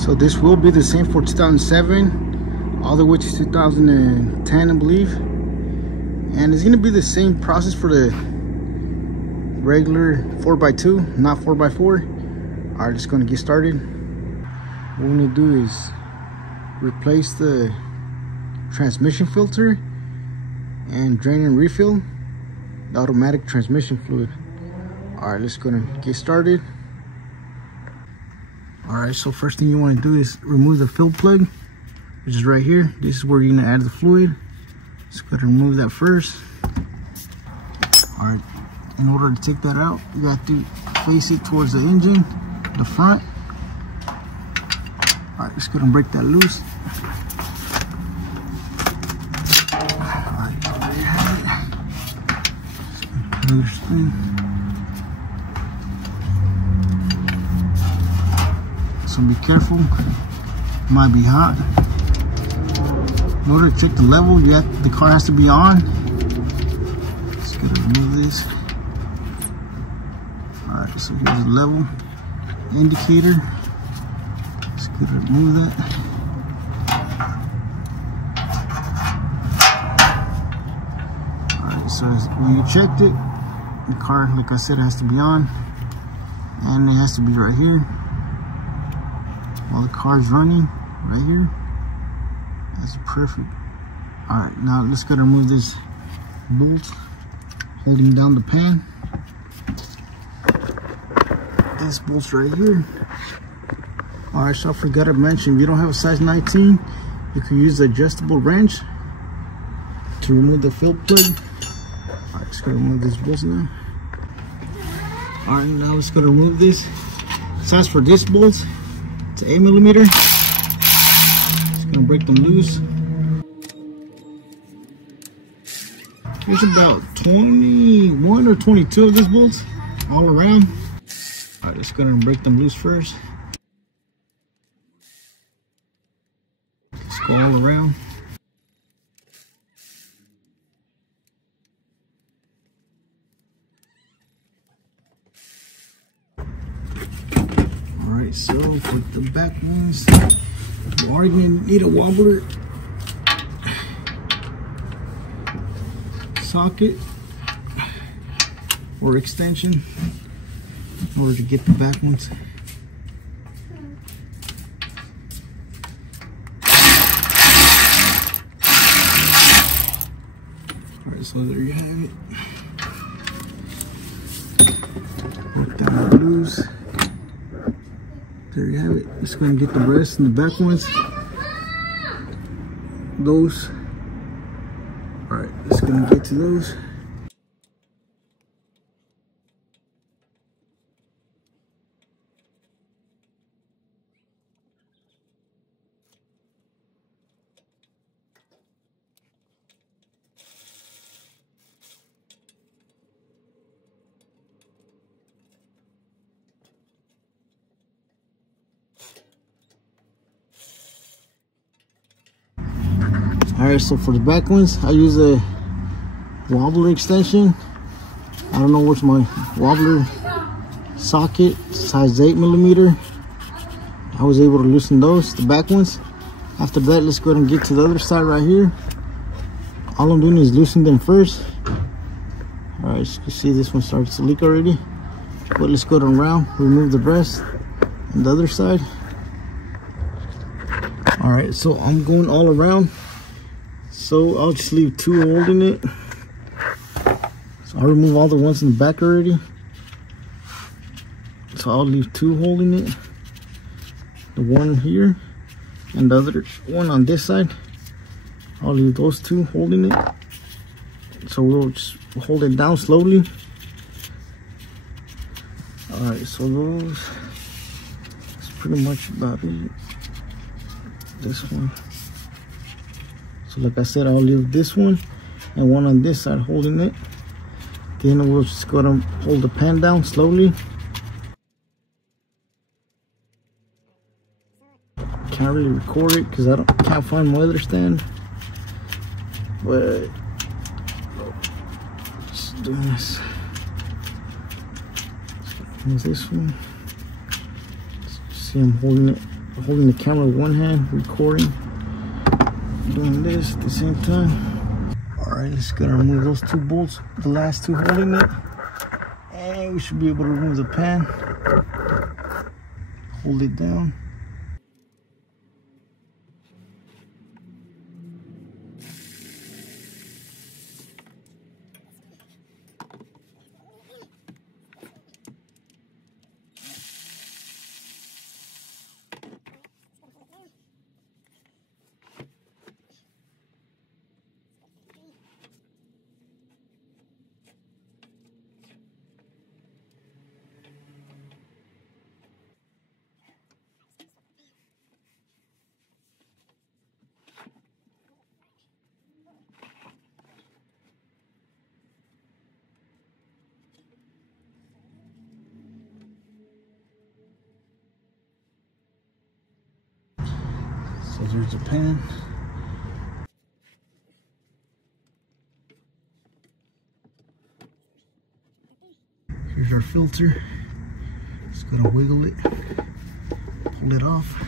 So this will be the same for 2007 all the way to 2010, I believe. And it's gonna be the same process for the regular 4x2, not 4x4. All right, just gonna get started. What we're gonna do is replace the transmission filter and drain and refill the automatic transmission fluid. All right, let's gonna get started. All right, so first thing you want to do is remove the fill plug, which is right here. This is where you're gonna add the fluid. Just gotta remove that first. All right, in order to take that out, you got to face it towards the engine, the front. All right, just gonna break that loose. All right, there you have it. Another spin. So be careful, it might be hot. In order to check the level, the car has to be on. Just gotta remove this. Alright, so here's the level indicator. Just gotta remove that. Alright, so when you checked it, the car, like I said, has to be on. And it has to be right here. While the car's running, right here. That's perfect. All right, now let's go to remove this bolt holding down the pan. This bolt's right here. All right, so I forgot to mention, if you don't have a size 19, you can use the adjustable wrench to remove the fill plug. All right, just gotta remove this bolt now. All right, now let's go to remove this. Size for this bolt, it's 8mm. Just gonna break them loose. There's about 21 or 22 of these bolts all around. All right, let's go and break them loose first. Just go all around. All right, so for the back ones, you are going to need a wobbler socket or extension in order to get the back ones. All right, so there you have it. Work down the loose. There you have it. Just going to get the rest and the back ones. Those. All right, just going to get to those. Alright, so for the back ones, I use a wobbler extension. I don't know what's my wobbler socket, size 8mm. I was able to loosen those, the back ones. After that, let's go ahead and get to the other side right here. All I'm doing is loosen them first. Alright, you can see this one starts to leak already. But let's go around, remove the rest on the other side. Alright, so I'm going all around. So I'll just leave two holding it. So I'll remove all the ones in the back already. So I'll leave two holding it. The one here and the other one on this side. I'll leave those two holding it. So we'll just hold it down slowly. Alright, so those, that's pretty much about it. This one. So like I said, I'll leave this one and one on this side holding it. Then we'll just go to hold the pan down slowly. Can't really record it because I can't find my other stand. But just doing this. Here's this one. See, I'm holding it holding the camera with one hand, recording, doing this at the same time. All right, let's go remove those two bolts, the last two holding it, and we should be able to remove the pan. Hold it down. So there's a pan. Here's our filter. Just gonna wiggle it, pull it off.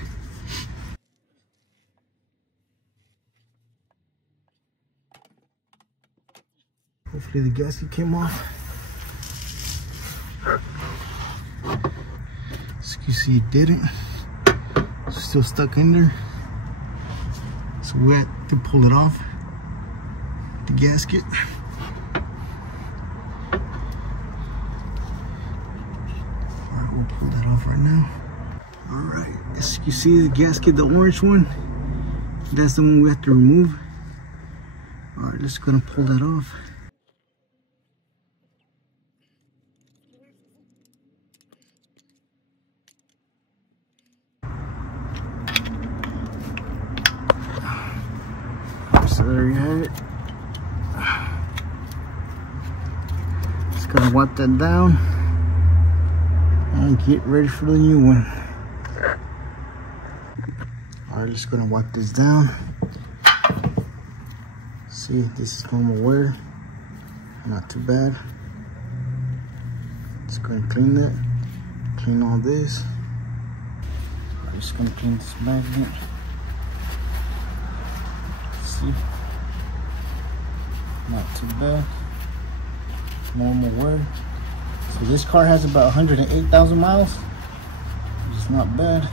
Hopefully the gasket came off. As you see, it didn't. It's still stuck in there. So we had to pull it off the gasket. Alright, we'll pull that off right now. Alright, as you see, the gasket, the orange one, that's the one we have to remove. Alright, let's go and pull that off. So there you have it. Just gonna wipe that down and get ready for the new one. Alright, just gonna wipe this down. See, this is normal wear, not too bad. Just gonna clean that, clean all this. I'm just gonna clean this magnet. See, not too bad, normal wear. So this car has about 108,000 miles. It's not bad.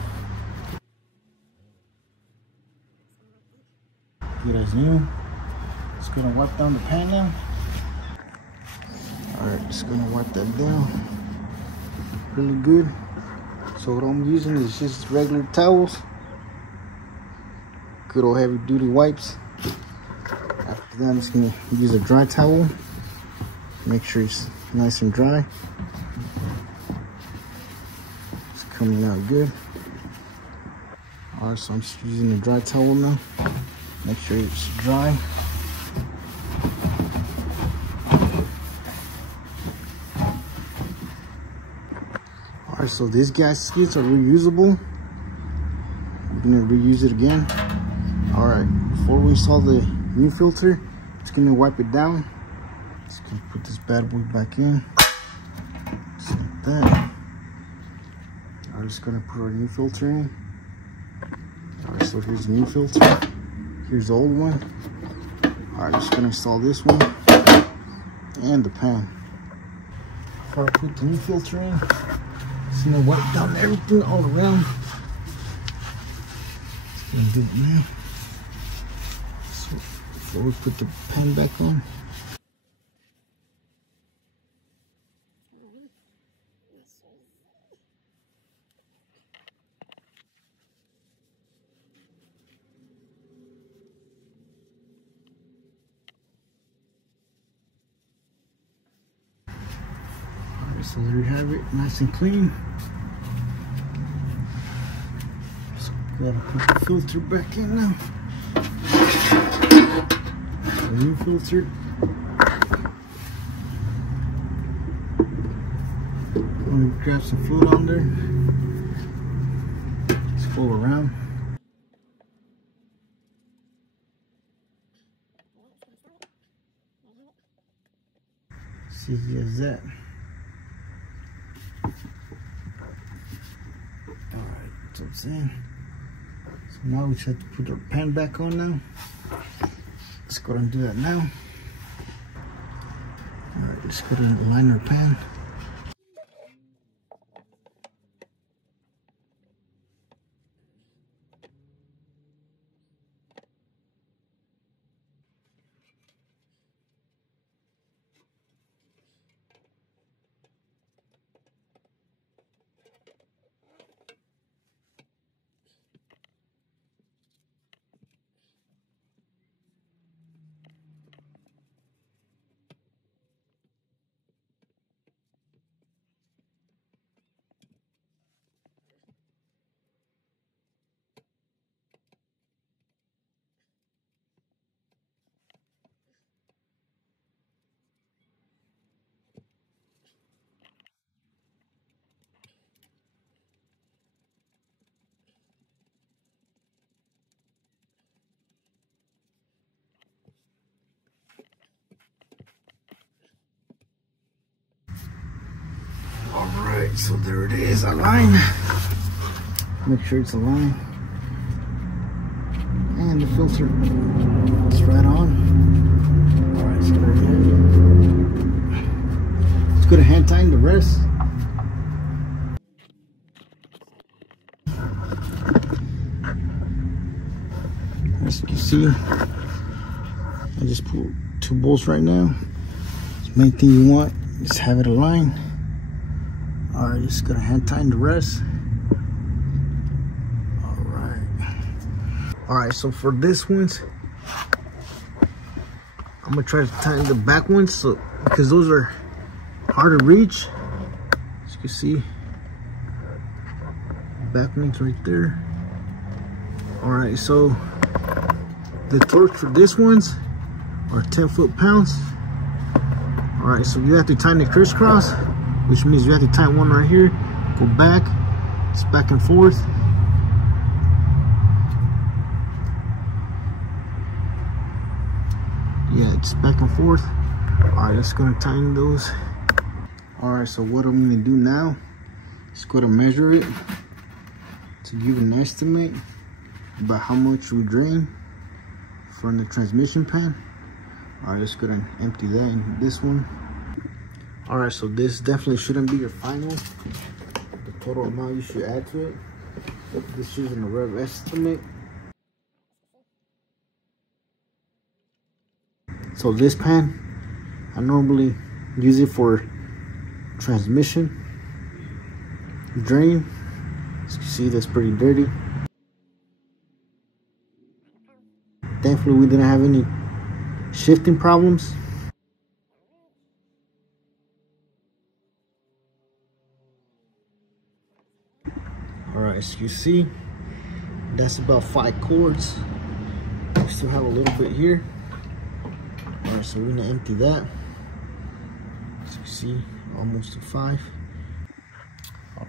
Good as new. Just gonna wipe down the pan now. Alright, just gonna wipe that down really good. So what I'm using is just regular towels, good old heavy duty wipes. After that, I'm just gonna use a dry towel, make sure it's nice and dry. It's coming out good. Alright, so I'm just using a dry towel now, make sure it's dry. Alright, so these gaskets are reusable. We're gonna reuse it again. Alright, before we install the new filter, just gonna wipe it down. Just gonna put this bad boy back in. Just like that. I'm just gonna put our new filter in. Alright, so here's the new filter. Here's the old one. Alright, just gonna install this one and the pan. Before I put the new filter in, just gonna wipe down everything all around. Just gonna do it now. So before we put the pan back on. Alright, so there you have it, nice and clean. So gotta put the filter back in now. The new filter. Let me grab some fluid on there. Just fold around. See if he has that. Alright, so it's in. So now we just have to put our pan back on now. Let's go ahead and do that now. Alright, let's go ahead and align our pan. Alright, so there it is, aligned. Make sure it's aligned. And the filter is right on. Alright, so there it is. Let's go to hand tighten the rest. As you can see, I just pulled 2 bolts right now. The main thing you want is have it aligned. Alright, just gonna hand tighten the rest. Alright, so for this ones, I'm gonna try to tighten the back ones, so because those are hard to reach. As you can see, back ones right there. Alright, so the torque for this ones are 10 foot-pounds. Alright, so you have to tighten the crisscross, which means you have to tighten one right here, go back, it's back and forth. Yeah, it's back and forth. Alright, let's go and tighten those. Alright, so what I'm gonna do now is go to measure it to give an estimate about how much we drain from the transmission pan. Alright, let's go and empty that in this one. Alright, so this definitely shouldn't be your final, the total amount you should add to it. But this is a rough estimate. So this pan, I normally use it for transmission drain. As you can see, that's pretty dirty. Thankfully, we didn't have any shifting problems. Alright, as you see, that's about 5 quarts. We still have a little bit here. Alright, so we're gonna empty that. As you see, almost to 5.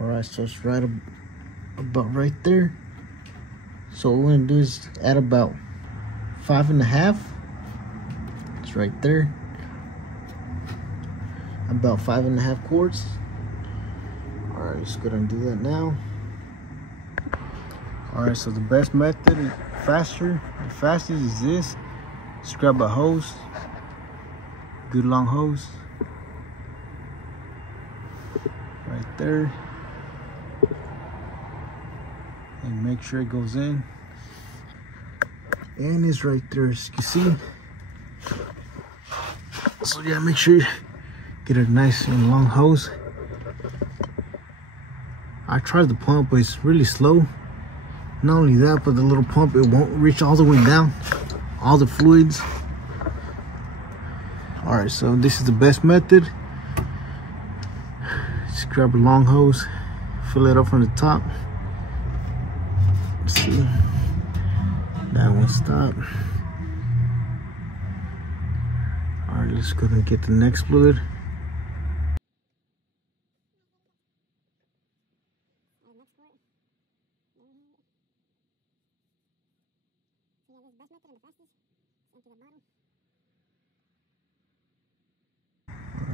Alright, so it's right about right there. So what we're gonna do is add about 5.5. It's right there. About 5.5 quarts. Alright, let's go ahead and do that now. Alright, so the best method is the fastest is this. Just grab a hose, good long hose, right there, and make sure it goes in, and it's right there, as you can see. So yeah, make sure you get a nice and long hose. I tried the pump, but it's really slow. Not only that, but the little pump, it won't reach all the way down, all the fluids. Alright, so this is the best method. Just grab a long hose, fill it up from the top. Let's see, that one stop. Alright, let's go and get the next fluid.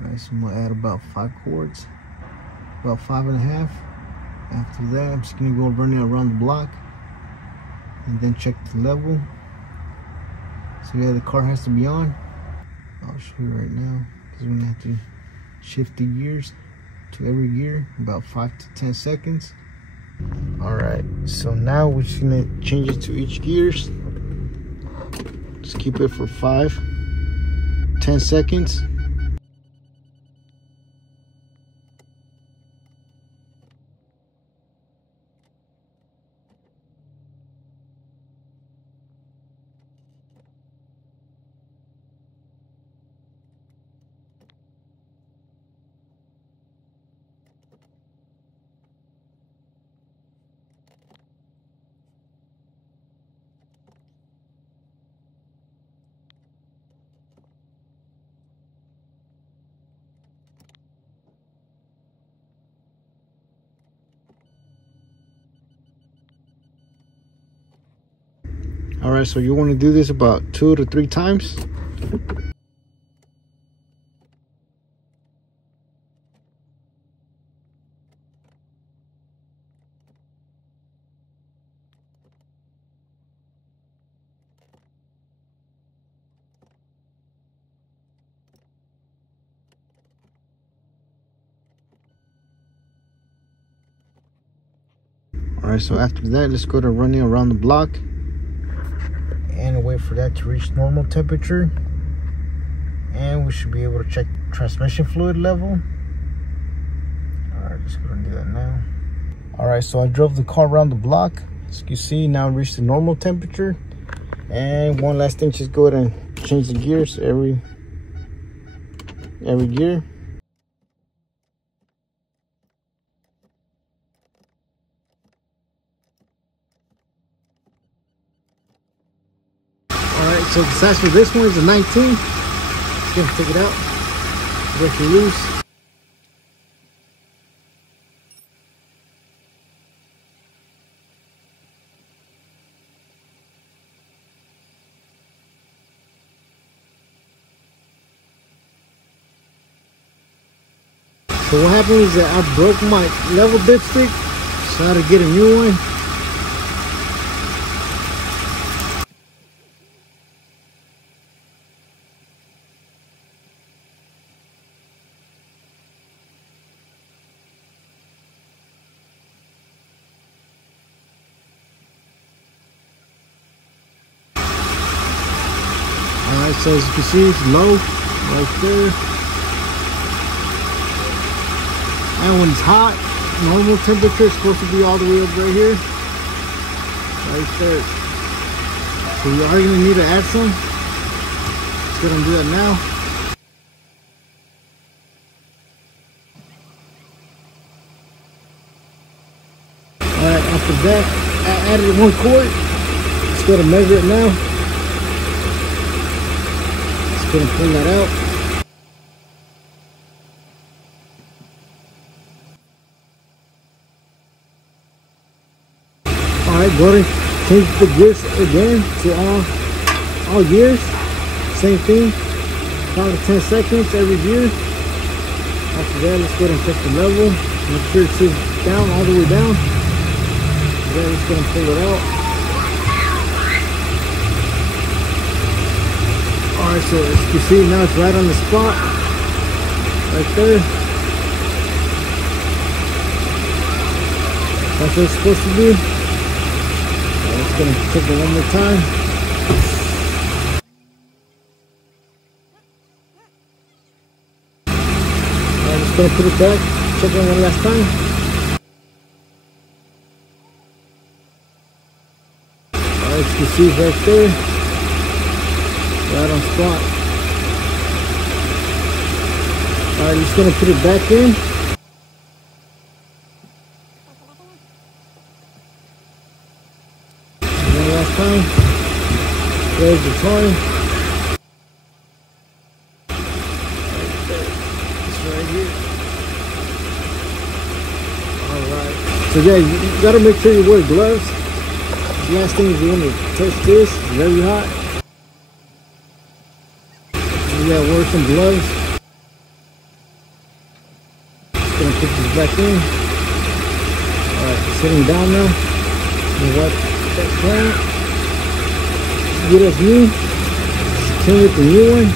Alright, so I'm gonna add about 5 quarts, about 5.5. After that, I'm just gonna go running around the block and then check the level. So yeah, the car has to be on. I'll show you right now, because we're gonna have to shift the gears to every gear about 5 to 10 seconds. All right, so now we're just gonna change it to each gears. Just keep it for 5-10 seconds. All right, so you want to do this about 2 to 3 times. All right, so after that, let's go to running around the block and wait for that to reach normal temperature, and we should be able to check transmission fluid level. All right, let's go and do that now. All right, so I drove the car around the block. As you can see, now it reached the normal temperature. And one last thing, just go ahead and change the gears every gear. Alright, so the size for this one is a 19. Just gonna take it out, break it loose. So what happened is that I broke my level dipstick, so I had to get a new one. Alright, so as you can see, it's low right there. And when it's hot, normal temperature is supposed to be all the way up right here. Right there. So you are going to need to add some. Let's go ahead and do that now. Alright, after that, I added 1 quart. Let's go ahead and measure it now. Let's go ahead and pull that out. Alright, go ahead and change the gears again to all gears. Same thing, 5 to 10 seconds every gear. After that, let's go ahead and check the level. Make sure it sits down, all the way down. Then let's go ahead and pull it out. Alright, so as you can see, now it's right on the spot. Right there. That's what it's supposed to be. Let's go and check it one more time. I'm just going to put it back, check it one last time. Alright, you can see it's right there. Right on spot. Alright, just going to put it back in. Time. There's the time. Right there. It's right here. Alright. So yeah, you gotta make sure you wear gloves. The last thing is you want to touch this. It's very hot. So you gotta wear some gloves. Just gonna put this back in. Alright, sitting down now. And what? that clamp. Get us new. Same with the new one.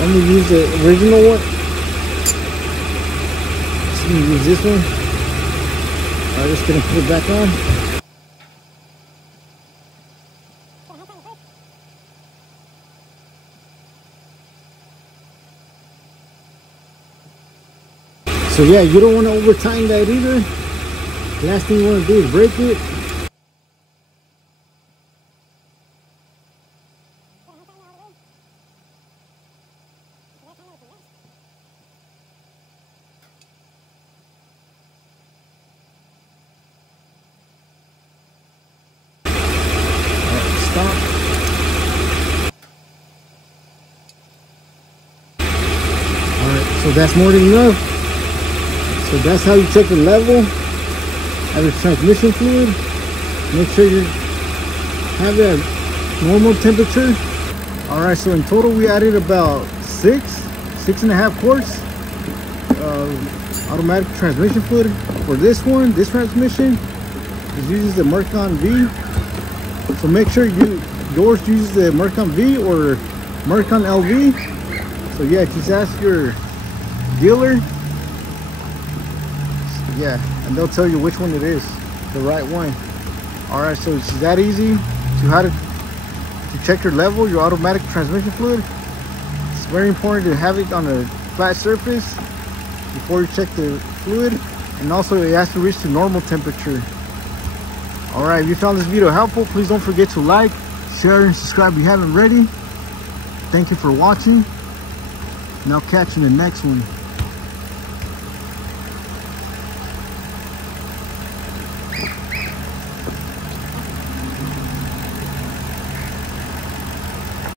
I'm gonna use the original one. Just gonna use this one. I'm just gonna put it back on. So yeah, you don't want to over tighten that either. Last thing you want to do is break it. Stop. Alright, so that's more than enough. So that's how you check the level of your transmission fluid. Make sure you have it at normal temperature. Alright, so in total we added about 6.5 quarts of automatic transmission fluid. For this one, this transmission, it uses the Mercon V. So make sure yours uses the Mercon V or Mercon LV. So yeah, just ask your dealer. Yeah, and they'll tell you which one it is, the right one. Alright, so it's that easy to how to check your level, your automatic transmission fluid. It's very important to have it on a flat surface before you check the fluid, and also it has to reach to normal temperature. Alright, if you found this video helpful, please don't forget to like, share, and subscribe if you haven't already. Thank you for watching, and I'll catch you in the next one.